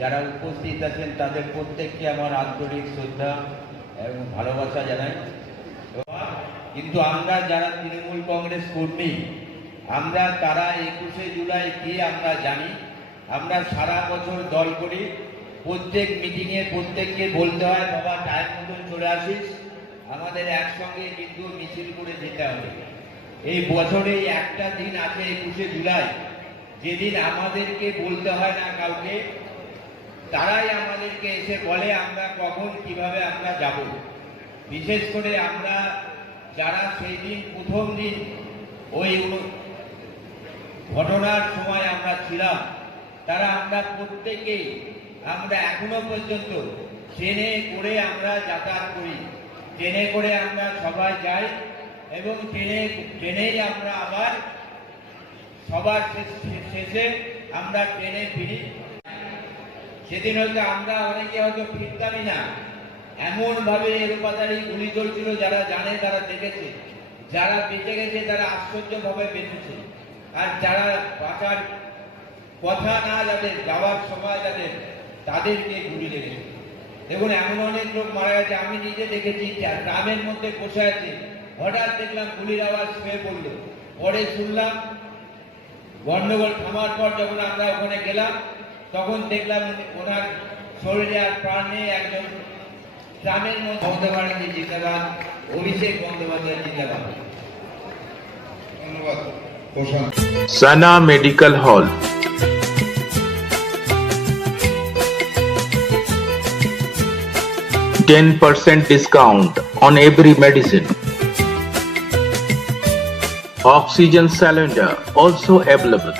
যারা উপস্থিত আছেন তাদের প্রত্যেককে আমার আন্তরিক শ্রদ্ধা এবং ভালোবাসা জানাই। কিন্তু আমরা যারা তৃণমূল কংগ্রেস কর্মী, আমরা তারা 21শে জুলাই কি আমরা জানি। আমরা সারা বছর দল করি, প্রত্যেক মিটিংয়ে প্রত্যেককে বলতে হয় বাবা টাইম মতন চলে আসিস, আমাদের একসঙ্গে কিন্তু মিছিল করে যেতে হবে। এই বছরে একটা দিন আছে 21শে জুলাই, যেদিন আমাদেরকে বলতে হয় না কাউকে, তারাই আমাদেরকে এসে বলে আমরা কখন কিভাবে আমরা যাব। বিশেষ করে আমরা যারা সেই দিন প্রথম দিন ওই ঘটনার সময় আমরা ছিলাম, তারা আমরা প্রত্যেকেই আমরা এখনো পর্যন্ত ট্রেনে করে আমরা যাতায়াত করি, ট্রেনে করে আমরা সবাই যাই এবং ট্রেনেই আমরা আবার সবার শেষে আমরা ট্রেনে ফিরি। সেদিন হয়তো আমরা অনেকে হয়তো ফিরতামই না, এমন ভাবে এলোপাতাড়ি গুলি চলছিল। যারা জানে তারা দেখেছে, যারা বেঁচে গেছে তারা আশ্চর্যভাবে বেঁচেছে, আর যারা বাঁচার কথা না যাদের, যাওয়ার সময় যাদের, তাদেরকে গুলি লেগেছে। দেখুন এমন অনেক লোক মারা গেছে, আমি নিজে দেখেছি। গ্রামের মধ্যে বসে আছে, হঠাৎ দেখলাম গুলির আওয়াজ শুয়ে পড়লো। পরে শুনলাম গন্ডগোল থামার পর যখন আমরা ওখানে গেলাম, তখন দেখলাম ওনার শরীরে আর প্রাণ নেই। একজন গ্রামের মধ্যে বন্দ্যোপাধ্যায় জিন্দাবাদ, অভিষেক বন্দ্যোপাধ্যায় জিন্দাবাদ। ধন্যবাদ। সানা medical hall, 10% discount on every medicine. Oxygen cylinder also available.